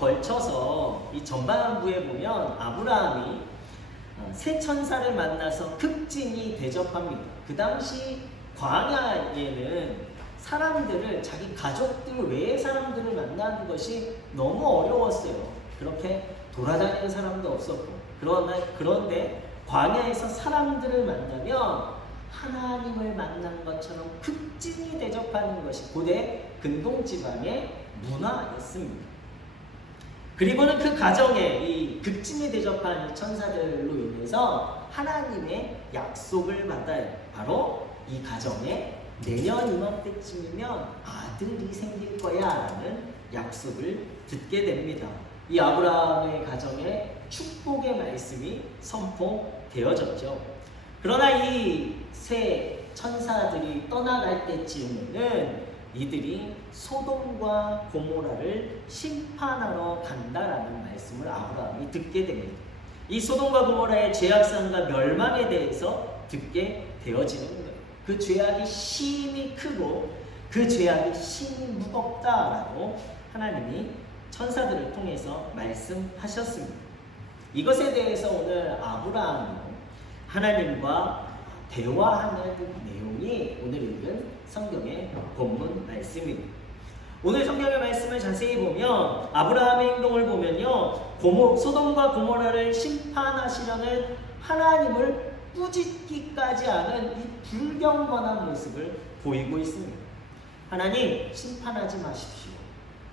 걸쳐서 이 전반부에 보면 아브라함이 새 천사를 만나서 극진히 대접합니다. 그 당시 광야에는 사람들을, 자기 가족들 외의 사람들을 만나는 것이 너무 어려웠어요. 그렇게 돌아다니는 사람도 없었고. 그런데 광야에서 사람들을 만나면 하나님을 만난 것처럼 극진히 대접하는 것이 고대 근동지방의 문화였습니다. 그리고는 그 가정에 이 극진히 대접한 천사들로 인해서 하나님의 약속을 받아요. 바로 이 가정에 내년 이맘때쯤이면 아들이 생길 거야 라는 약속을 듣게 됩니다. 이 아브라함의 가정에 축복의 말씀이 선포되어졌죠. 그러나 이 새 천사들이 떠나갈 때쯤에는 이들이 소돔과 고모라를 심판하러 간다라는 말씀을 아브라함이 듣게 됩니다. 이 소돔과 고모라의 죄악상과 멸망에 대해서 듣게 되어지는 거예요. 그 죄악이 심히 크고 그 죄악이 심히 무겁다라고 하나님이 천사들을 통해서 말씀하셨습니다. 이것에 대해서 오늘 아브라함이 하나님과 대화하는 내용이 오늘 읽은 성경의 본문 말씀입니다. 오늘 성경의 말씀을 자세히 보면 아브라함의 행동을 보면요, 소돔과 고모라를 심판하시려는 하나님을 꾸짖기까지 하는 이 불경건한 모습을 보이고 있습니다. 하나님, 심판하지 마십시오.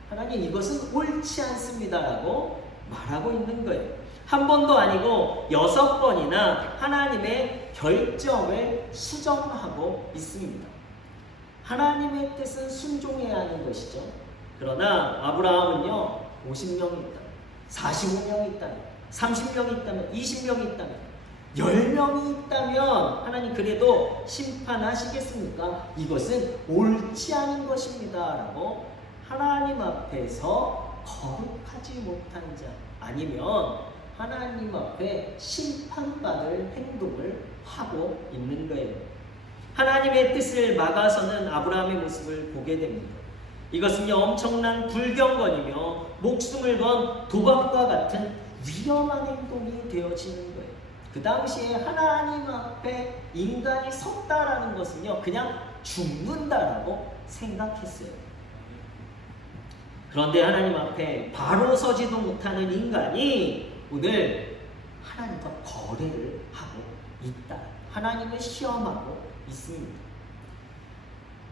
하나님, 이것은 옳지 않습니다라고 말하고 있는 거예요. 한 번도 아니고 6번이나 하나님의 결정을 수정하고 있습니다. 하나님의 뜻은 순종해야 하는 것이죠. 그러나 아브라함은요, 50명이 있다면, 45명이 있다면, 30명이 있다면, 20명이 있다면, 10명이 있다면 하나님 그래도 심판하시겠습니까? 이것은 옳지 않은 것입니다 라고 하나님 앞에서 거룩하지 못한 자, 아니면 하나님 앞에 심판받을 행동을 하고 있는 거예요. 하나님의 뜻을 막아서는 아브라함의 모습을 보게 됩니다. 이것은요, 엄청난 불경건이며 목숨을 건 도박과 같은 위험한 행동이 되어지는 거예요. 그 당시에 하나님 앞에 인간이 섰다라는 것은요, 그냥 죽는다라고 생각했어요. 그런데 하나님 앞에 바로 서지도 못하는 인간이 오늘 하나님과 거래를 하고 있다. 하나님을 시험하고 있습니다.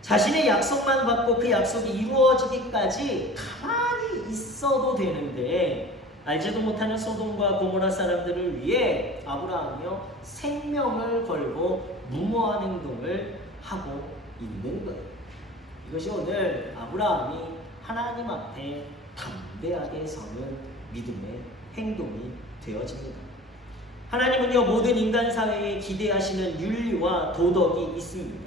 자신의 약속만 받고 그 약속이 이루어지기까지 가만히 있어도 되는데 알지도 못하는 소돔과 고모라 사람들을 위해 아브라함이요, 생명을 걸고 무모한 행동을 하고 있는 거예요. 이것이 오늘 아브라함이 하나님 앞에 담대하게 서는 믿음의 행동이 되어집니다. 하나님은요, 모든 인간 사회에 기대하시는 윤리와 도덕이 있습니다.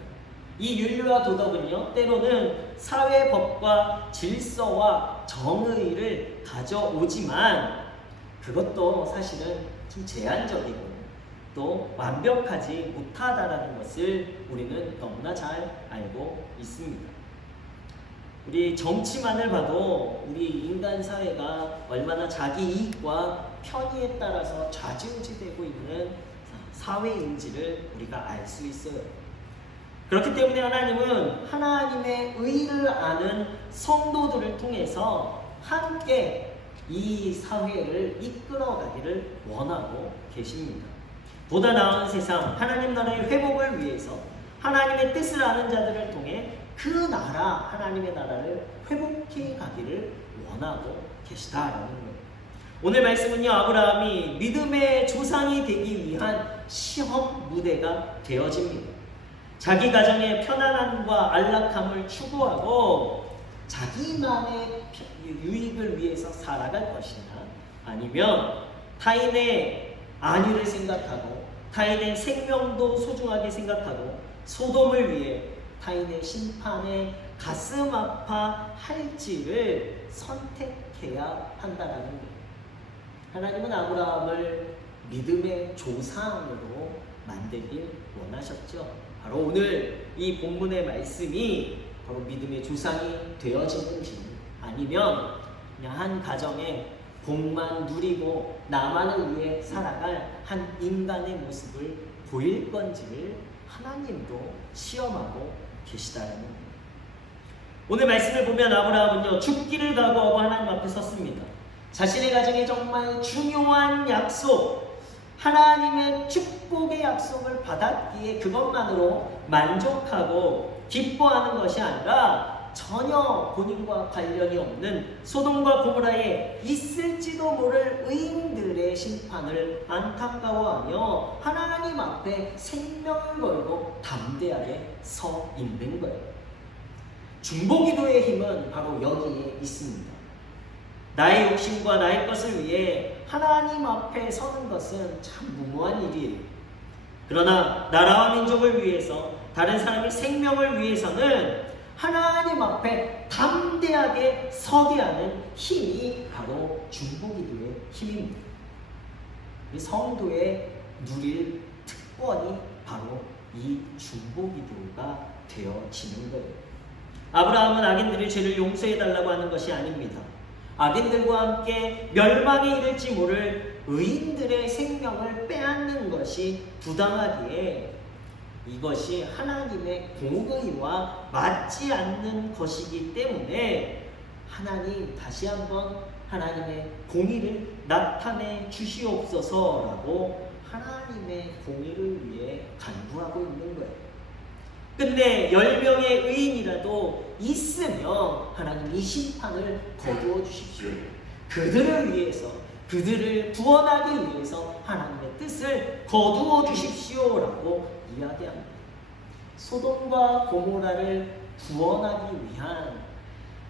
이 윤리와 도덕은요, 때로는 사회 법과 질서와 정의를 가져오지만 그것도 사실은 좀 제한적이고 또 완벽하지 못하다라는 것을 우리는 너무나 잘 알고 있습니다. 우리 정치만을 봐도 우리 인간 사회가 얼마나 자기 이익과 편의에 따라서 좌지우지되고 있는 사회인지를 우리가 알 수 있어요. 그렇기 때문에 하나님은 하나님의 의를 아는 성도들을 통해서 함께 이 사회를 이끌어가기를 원하고 계십니다. 보다 나은 세상, 하나님 나라의 회복을 위해서 하나님의 뜻을 아는 자들을 통해 그 나라, 하나님의 나라를 회복해 가기를 원하고 계시다라는 거예요. 오늘 말씀은요, 아브라함이 믿음의 조상이 되기 위한 시험 무대가 되어집니다. 자기 가정의 편안함과 안락함을 추구하고 자기만의 유익을 위해서 살아갈 것이냐, 아니면 타인의 안위를 생각하고 타인의 생명도 소중하게 생각하고 소돔을 위해 타인의 심판에 가슴 아파할지를 선택해야 한다는 거예요. 하나님은 아브라함을 믿음의 조상으로 만들길 원하셨죠. 바로 오늘 이 본문의 말씀이 바로 믿음의 조상이 되어지는지, 아니면 그냥 한 가정에 복만 누리고 나만을 위해 살아갈 한 인간의 모습을 보일 건지를 하나님도 시험하고 계시다는 겁니다. 오늘 말씀을 보면 아브라함은요, 죽기를 각오하고 하나님 앞에 섰습니다. 자신의 가정에 정말 중요한 약속, 하나님의 축복의 약속을 받았기에 그것만으로 만족하고 기뻐하는 것이 아니라 전혀 본인과 관련이 없는 소돔과 고모라에 있을지도 모를 의인들의 심판을 안타까워하며 하나님 앞에 생명을 걸고 담대하게 서 있는 거예요. 중보기도의 힘은 바로 여기에 있습니다. 나의 욕심과 나의 것을 위해 하나님 앞에 서는 것은 참 무모한 일이에요. 그러나 나라와 민족을 위해서, 다른 사람의 생명을 위해서는 하나님 앞에 담대하게 서게 하는 힘이 바로 중보기도의 힘입니다. 이 성도의 누릴 특권이 바로 이 중보기도가 되어지는 거예요. 아브라함은 악인들의 죄를 용서해달라고 하는 것이 아닙니다. 악인들과 함께 멸망에 이를지 모를 의인들의 생명을 빼앗는 것이 부당하기에 이것이 하나님의 공의와 맞지 않는 것이기 때문에 하나님 다시 한번 하나님의 공의를 나타내 주시옵소서라고 하나님의 공의를 위해 간구하고 있는 거예요. 근데 10명의 의인이라도 있으면 하나님 이 심판을 거두어 주십시오. 그들을 위해서, 그들을 구원하기 위해서 하나님의 뜻을 거두어 주십시오라고 이야기합니다. 소돔과 고모라를 구원하기 위한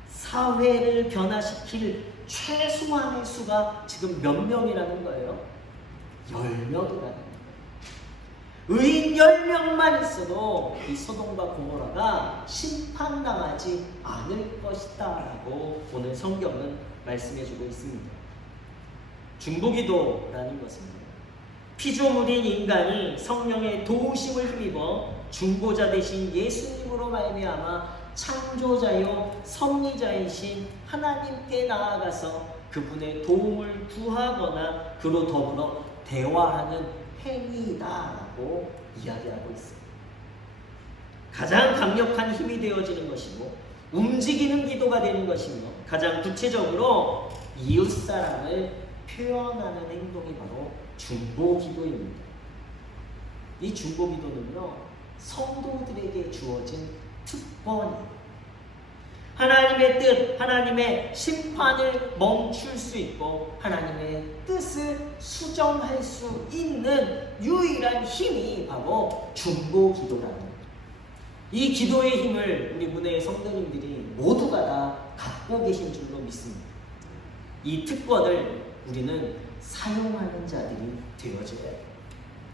사회를 변화시킬 최소한의 수가 지금 몇 명이라는 거예요? 10명이라는 거예요. 의인 10명만 있어도 이 소돔과 고모라가 심판당하지 않을 것이다 라고 오늘 성경은 말씀해주고 있습니다. 중보기도라는 것은 피조물인 인간이 성령의 도우심을 힘입어 중보자 되신 예수님으로 말미암아 창조자요 섭리자이신 하나님께 나아가서 그분의 도움을 구하거나 그로 더불어 대화하는 행위다라고 이야기하고 있습니다. 가장 강력한 힘이 되어지는 것이고 움직이는 기도가 되는 것이며 가장 구체적으로 이웃사랑을 표현하는 행동이 바로 중보기도입니다. 이 중보기도는요, 성도들에게 주어진 특권이에요. 하나님의 뜻, 하나님의 심판을 멈출 수 있고 하나님의 뜻을 수정할 수 있는 유일한 힘이 바로 중보기도라는 거예요. 이 기도의 힘을 우리 문혜의 성도님들이 모두가 다 갖고 계신 줄로 믿습니다. 이 특권을 우리는 사용하는 자들이 되어져야 해요.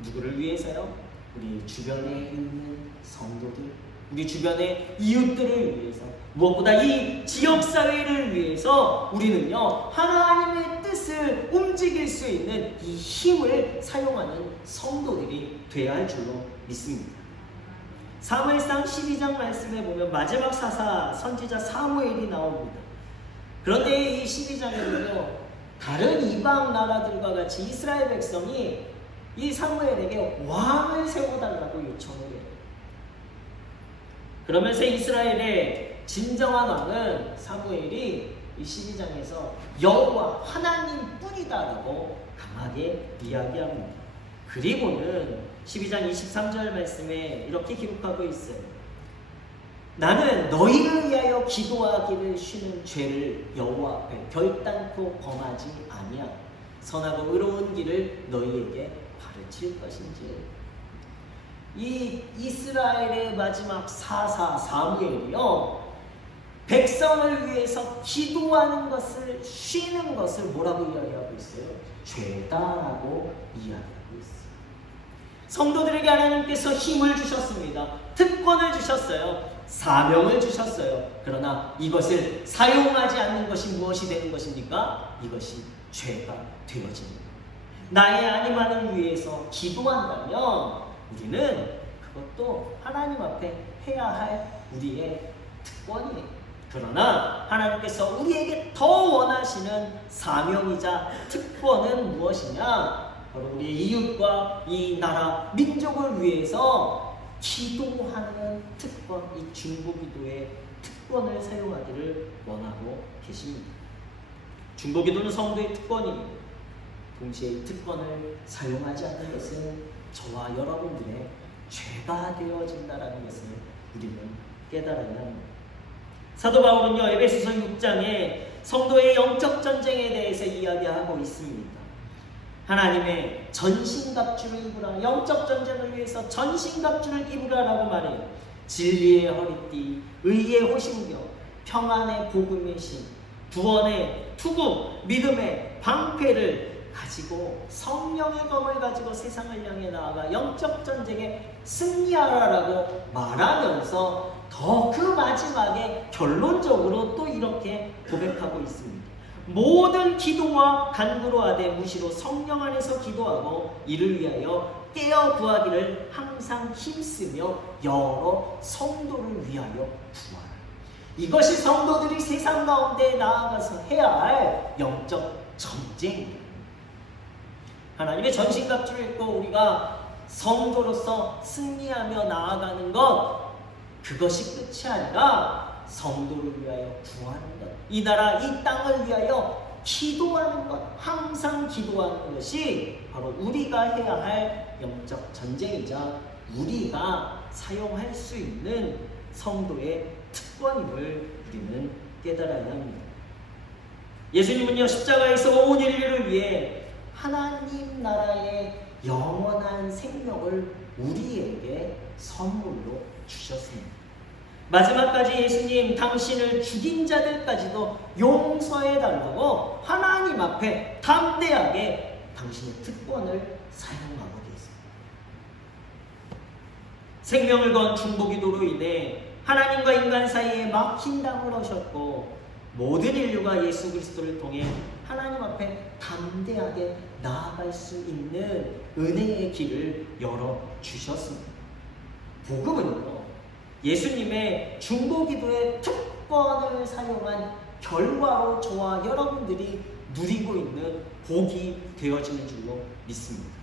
누구를 위해서요? 우리 주변에 있는 성도들, 우리 주변의 이웃들을 위해서, 무엇보다 이 지역사회를 위해서 우리는요, 하나님의 뜻을 움직일 수 있는 이 힘을 사용하는 성도들이 되어야 할 줄로 믿습니다. 사무엘상 12장 말씀에 보면 마지막 사사 선지자 사무엘이 나옵니다. 그런데 이 12장에는요, 다른 이방 나라들과 같이 이스라엘 백성이 이 사무엘에게 왕을 세워달라고 요청을 해요. 그러면서 이스라엘의 진정한 왕은 사무엘이 이 12장에서 여호와 하나님뿐이다라고 강하게 이야기합니다. 그리고는 12장 23절 말씀에 이렇게 기록하고 있어요. 나는 너희를 위하여 기도하기를 쉬는 죄를 여호와 앞에 결단코 범하지 아니하고 선하고 의로운 길을 너희에게 가르칠 것인지. 이 이스라엘의 마지막 사사 사무엘이요, 백성을 위해서 기도하는 것을 쉬는 것을 뭐라고 이야기하고 있어요? 죄다라고 이야기하고 있어요. 성도들에게 하나님께서 힘을 주셨습니다. 특권을 주셨어요. 사명을 주셨어요. 그러나 이것을 사용하지 않는 것이 무엇이 되는 것입니까? 이것이 죄가 되어집니다. 나의 아님만을 위해서 기도한다면 우리는 그것도 하나님 앞에 해야 할 우리의 특권이에요. 그러나 하나님께서 우리에게 더 원하시는 사명이자 특권은 무엇이냐? 바로 우리의 이웃과 이 나라, 민족을 위해서 기도하는 특권, 이 중보기도의 특권을 사용하기를 원하고 계십니다. 중보기도는 성도의 특권이에요. 동시에 이 특권을 사용하지 않는 것은 저와 여러분들의 죄가 되어진다는 것을 우리는 깨달아야 합니다. 사도 바울은요, 에베소서 6장에 성도의 영적 전쟁에 대해서 이야기하고 있습니다. 하나님의 전신갑주를 입으라, 영적 전쟁을 위해서 전신갑주를 입으라라고 말해요. 진리의 허리띠, 의의 호심경, 평안의 복음의 신, 구원의 투구, 믿음의 방패를 가지고 성령의 검을 가지고 세상을 향해 나아가 영적 전쟁에 승리하라라고 말하면서 더 그 마지막에 결론적으로 또 이렇게 고백하고 있습니다. 모든 기도와 간구로 하되 무시로 성령 안에서 기도하고 이를 위하여 깨어 구하기를 항상 힘쓰며 여러 성도를 위하여 구하라. 이것이 성도들이 세상 가운데 나아가서 해야 할 영적 전쟁입니다. 하나님의 전신갑주를 입고 우리가 성도로서 승리하며 나아가는 것, 그것이 끝이 아니라 성도를 위하여 구하는 것, 이 나라, 이 땅을 위하여 기도하는 것, 항상 기도하는 것이 바로 우리가 해야 할 영적 전쟁이자 우리가 사용할 수 있는 성도의 특권임을 우리는 깨달아야 합니다. 예수님은요, 십자가에서 온 인류를 위해 하나님 나라의 영원한 생명을 우리에게 선물로 주셨습니다. 마지막까지 예수님 당신을 죽인 자들까지도 용서해달라고 하나님 앞에 담대하게 당신의 특권을 사용하고 계십니다. 생명을 건 중보기도로 인해 하나님과 인간 사이에 막힌 담을 오셨고 모든 인류가 예수 그리스도를 통해 하나님 앞에 담대하게 나아갈 수 있는 은혜의 길을 열어주셨습니다. 복음은요, 예수님의 중보기도의 특권을 사용한 결과로 저와 여러분들이 누리고 있는 복이 되어지는 줄로 믿습니다.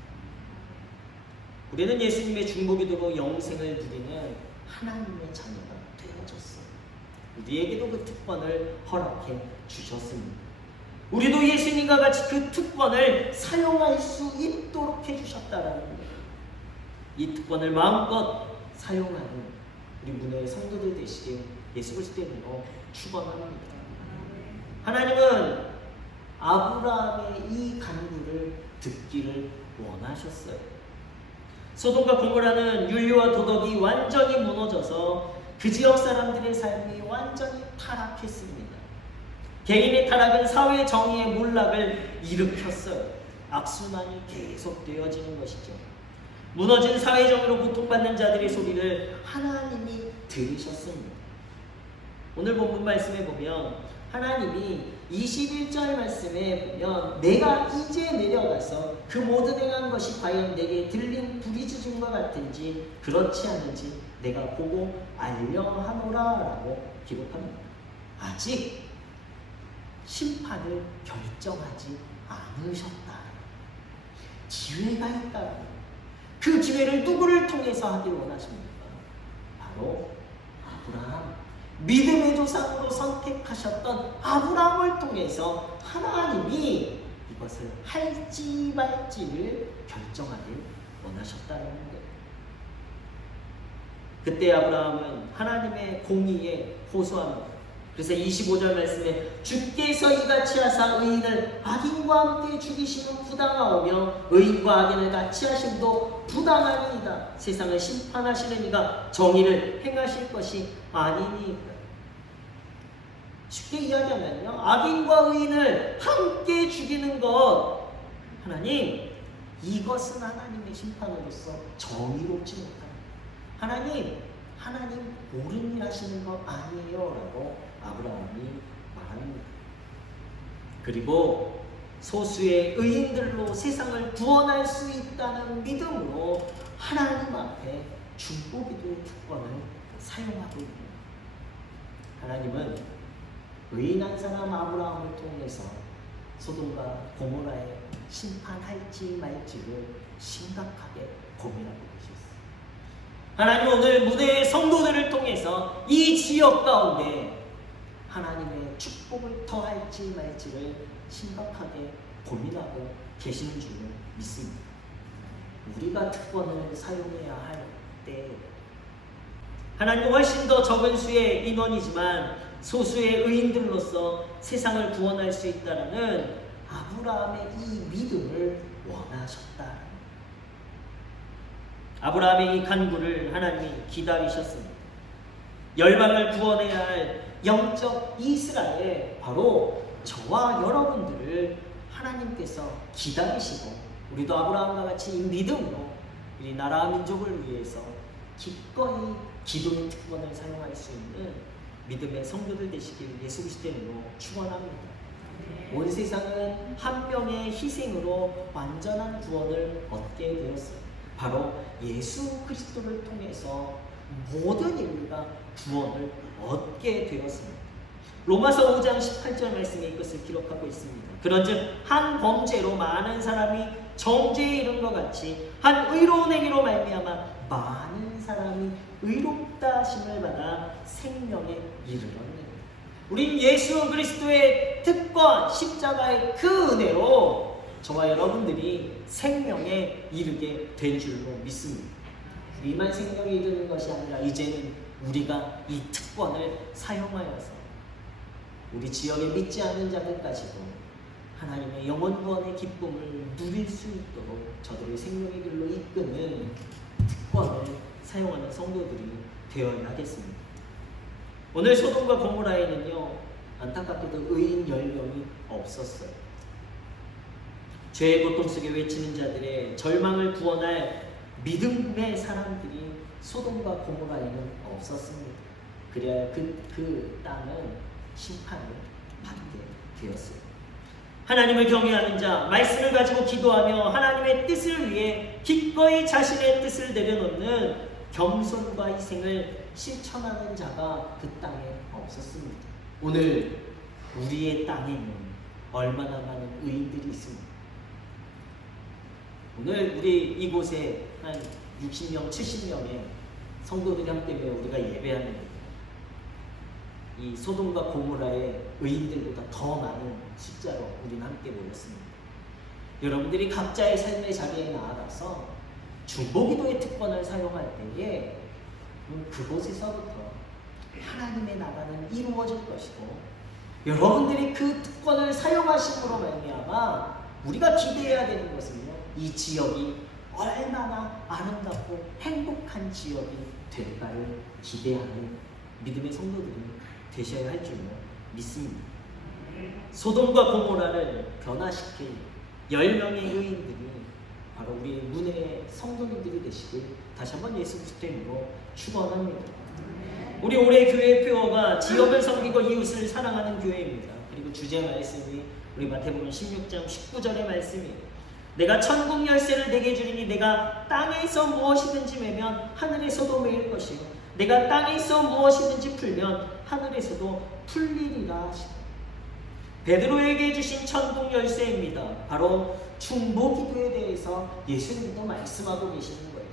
우리는 예수님의 중보기도로 영생을 누리는 하나님의 자녀가 되어졌어요. 우리에게도 그 특권을 허락해 주셨습니다. 우리도 예수님과 같이 그 특권을 사용할 수 있도록 해주셨다라는 거예요. 이 특권을 마음껏 사용하는 우리 문화의 성도들 되시길 예수 그리스도의 이름으로 축원합니다. 하나님은 아브라함의 이 간구를 듣기를 원하셨어요. 소돔과 고모라는 윤리와 도덕이 완전히 무너져서 그 지역 사람들의 삶이 완전히 타락했습니다. 개인의 타락은 사회 정의의 몰락을 일으켰어요. 악순환이 계속되어지는 것이죠. 무너진 사회 정의로 고통받는 자들의 소리를 하나님이 들으셨습니다. 오늘 본문 말씀에 보면 하나님이 21절 말씀에 보면 내가 이제 내려가서 그 모든 행한 것이 과연 내게 들린 부르짖음과 같은지 그렇지 않은지 내가 보고 알려하노라 라고 기록합니다. 아직 심판을 결정하지 않으셨다. 기회가 있다. 그 기회를 누구를 통해서 하길 원하십니까? 바로 아브라함, 믿음의 조상으로 선택하셨던 아브라함을 통해서 하나님이 이것을 할지 말지를 결정하길 원하셨다는 거예요. 그때 아브라함은 하나님의 공의에 호소합니다. 그래서 25절 말씀에 주께서 이같이 하사 의인을 악인과 함께 죽이시면 부당하오며 의인과 악인을 같이 하심도 부당하니이다. 세상을 심판하시는 이가 정의를 행하실 것이 아니니이다. 쉽게 이야기하면요, 악인과 의인을 함께 죽이는 것, 하나님, 이것은 하나님의 심판으로서 정의롭지 못합니다. 하나님 옳은 일 하시는 거 아니에요 라고 아브라함이 말합니다. 그리고 소수의 의인들로 세상을 구원할 수 있다는 믿음으로 하나님 앞에 중보기도의 특권을 사용하고 있습니다. 하나님은 의인한 사람 아브라함을 통해서 소돔과 고모라에 심판할지 말지를 심각하게 고민하고 계셨어요. 하나님 오늘 무대의 성도들을 통해서 이 지역 가운데 하나님의 축복을 더할지 말지를 심각하게 고민하고 계시는 줄을 믿습니다. 우리가 특권을 사용해야 할 때 하나님은 훨씬 더 적은 수의 인원이지만 소수의 의인들로서 세상을 구원할 수 있다는 아브라함의 이 믿음을 원하셨다. 아브라함의 이 간구를 하나님이 기다리셨습니다. 열방을 구원해야 할 영적 이스라엘, 바로 저와 여러분들을 하나님께서 기다리시고 우리도 아브라함과 같이 이 믿음으로 우리 나라와 민족을 위해서 기꺼이 기도의 특권을 사용할 수 있는 믿음의 성도들 되시길 예수 그리스도의 이름으로 축원합니다. 온 세상은 한 명의 희생으로 완전한 구원을 얻게 되었어요. 바로 예수 그리스도를 통해서 모든 인류가 구원을 얻게 되었습니다. 로마서 5장 18절 말씀에 이것을 기록하고 있습니다. 그런즉 한 범죄로 많은 사람이 정죄에 이른 것 같이 한 의로운 행위로 말미암아 많은 사람이 의롭다 하심을 받아 생명에 이르렀느니라. 우린 예수 그리스도의 특권 십자가의 그 은혜로 저와 여러분들이 생명에 이르게 된 줄로 믿습니다. 우리만 생명에 이르는 것이 아니라 이제는 우리가 이 특권을 사용하여서 우리 지역에 믿지 않는 자들까지도 하나님의 영원 구원의 기쁨을 누릴 수 있도록 저들의 생명의 길로 이끄는 특권을 사용하는 성도들이 되어야 하겠습니다. 오늘 소돔과 고모라에는요, 안타깝게도 의인 10명이 없었어요. 죄의 고통 속에 외치는 자들의 절망을 구원할 믿음의 사람들이 소돔과 고모라에는 없었습니다. 그래야 그 땅은 심판을 받게 되었어요. 하나님을 경외하는 자, 말씀을 가지고 기도하며 하나님의 뜻을 위해 기꺼이 자신의 뜻을 내려놓는 겸손과 희생을 실천하는 자가 그 땅에 없었습니다. 오늘 우리의 땅에는 얼마나 많은 의인들이 있습니다. 오늘 우리 이곳에 한 60명, 70명의 성도들이 함께 모여 우리가 예배하는 이 소돔과 고모라의 의인들보다 더 많은 숫자로 우리는 함께 모였습니다. 여러분들이 각자의 삶의 자리에 나아가서 중보기도의 특권을 사용할 때에 그곳에서부터 하나님의 나라는 이루어질 것이고, 여러분들이 그 특권을 사용하심으로 말미암아 우리가 기대해야 되는 것은요, 이 지역이 얼마나 아름답고 행복한 지역이 될까를 기대하는 믿음의 성도들이 되셔야 할 줄로 믿습니다. 소돔과 고모라를 변화시킬 10명의 의인들이 바로 우리 문의 성도님들이 되시길 다시 한번 예수 그리스도의 이름으로 축원합니다. 우리 올해 교회 표어가 지역을 섬기고 이웃을 사랑하는 교회입니다. 그리고 주제 말씀이 우리 마태복음 16장 19절의 말씀이에요. 내가 천국 열쇠를 내게 주리니 내가 땅에서 무엇이든지 매면 하늘에서도 매일 것이요 내가 땅에서 무엇이든지 풀면 하늘에서도 풀리리라 하시고, 베드로에게 주신 천국 열쇠입니다. 바로 중보기도에 대해서 예수님도 말씀하고 계시는 거예요.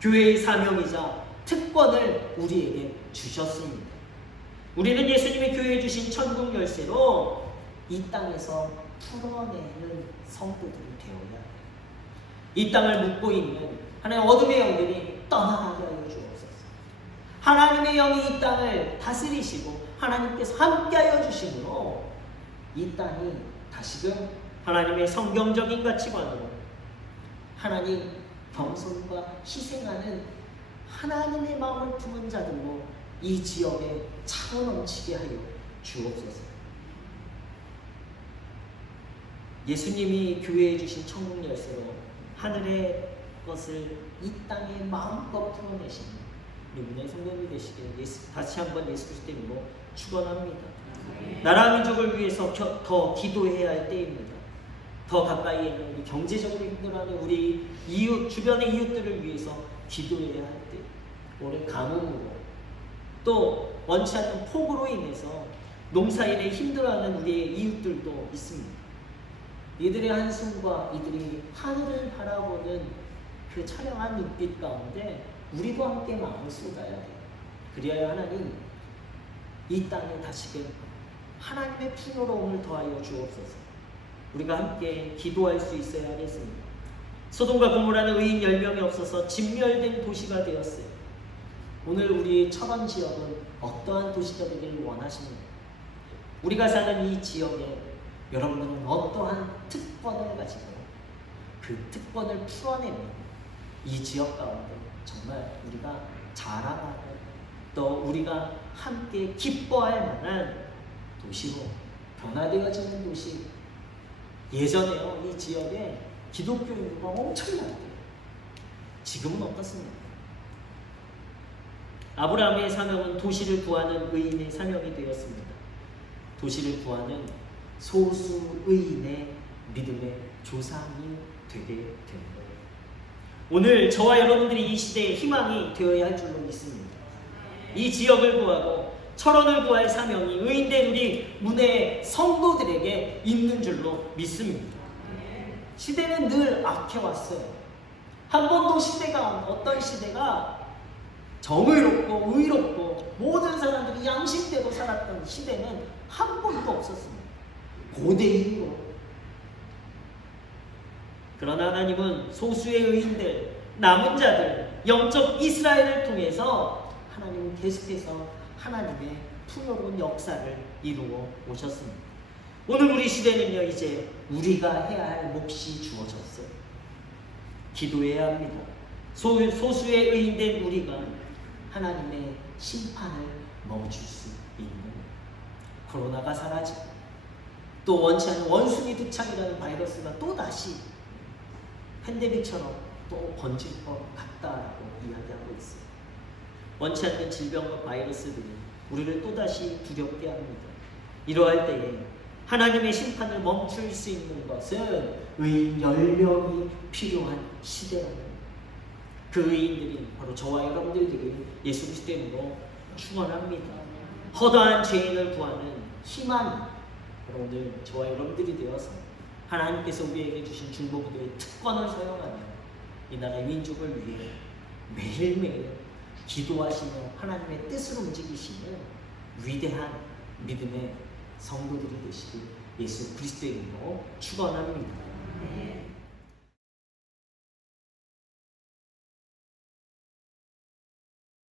교회의 사명이자 특권을 우리에게 주셨습니다. 우리는 예수님이 교회에 주신 천국 열쇠로 이 땅에서 풀어내는 성도들이 되어야 해요. 이 땅을 묵고 있는 하나님의 어둠의 영들이 떠나가게 하여 주옵소서. 하나님의 영이 이 땅을 다스리시고 하나님께서 함께하여 주심으로 이 땅이 다시금 하나님의 성경적인 가치관으로 하나님 겸손과 희생하는 하나님의 마음을 품은 자들로 이 지역에 차고 넘치게 하여 주옵소서. 예수님이 교회에 주신 천국 열쇠로 하늘의 것을 이 땅에 마음껏 풀어내시는 우리 문의 성도님이 되시길 다시 한번 예수 그리스도의 이름으로 축원합니다. 나라 민족을 위해서 더 기도해야 할 때입니다. 더 가까이 있는 우리 경제적으로 힘들어하는 우리 이웃, 주변의 이웃들을 위해서 기도해야 할 때, 올해 가뭄으로 또 원치 않는 폭우로 인해서 농사일에 힘들어하는 우리의 이웃들도 있습니다. 이들의 한숨과 이들이 하늘을 바라보는 그 찬양한 눈빛 가운데 우리도 함께 마음을 쏟아야 돼요. 그리하여 하나님 이 땅에 다시금 하나님의 풍요로움을 더하여 주옵소서. 우리가 함께 기도할 수 있어야 하겠습니다. 소돔과 고모라는 의인 10명이 없어서 진멸된 도시가 되었어요. 오늘 우리 철원 지역은 어떠한 도시가 되기를 원하십니까? 우리가 사는 이 지역에 여러분들은 어떠한 특권을 가지고 그 특권을 풀어내면 이 지역 가운데 정말 우리가 자라나고 또 우리가 함께 기뻐할 만한 도시로 변화되어지는 도시. 예전에요, 이 지역에 기독교 인구가 엄청나게 지금은 어떻습니까? 아브라함의 사명은 도시를 구하는 의인의 사명이 되었습니다. 도시를 구하는 소수 의인의 믿음의 조상이 되게 된 거예요. 오늘 저와 여러분들이 이 시대의 희망이 되어야 할 줄로 믿습니다. 이 지역을 구하고 철원을 구할 사명이 의인된 우리 문의 성도들에게 있는 줄로 믿습니다. 시대는 늘 악해왔어요. 한 번도 시대가, 어떤 시대가 정의롭고 의롭고 모든 사람들이 양심대로 살았던 시대는 한 번도 없었습니다. 고대 이후로. 그러나 하나님은 소수의 의인들, 남은 자들, 영적 이스라엘을 통해서 하나님은 계속해서 하나님의 풍요로운 역사를 이루어 오셨습니다. 오늘 우리 시대는요, 이제 우리가 해야 할 몫이 주어졌어요. 기도해야 합니다. 소수의 의인된 우리가 하나님의 심판을 멈출 수 있는 코로나가 사라지고 또 원치 않는 원숭이 두창이라는 바이러스가 또 다시 팬데믹처럼 또 번질 것 같다라고 이야기하고 있어요. 원치 않는 질병과 바이러스들이 우리를 또다시 두렵게 합니다. 이러할 때에 하나님의 심판을 멈출 수 있는 것은 의인 10명이 필요한 시대라는 거예요. 그 의인들이 바로 저와 여러분들에게 예수 그리스도 이름으로 축원합니다. 허다한 죄인을 구하는 희망이 오늘 저와 여러분들이 되어서 하나님께서 우리에게 주신 중보기도의 특권을 사용하며 이 나라의 민족을 위해 매일매일 기도하시며 하나님의 뜻을 움직이시는 위대한 믿음의 성도들이 되시길 예수 그리스도의 이름으로 축원합니다.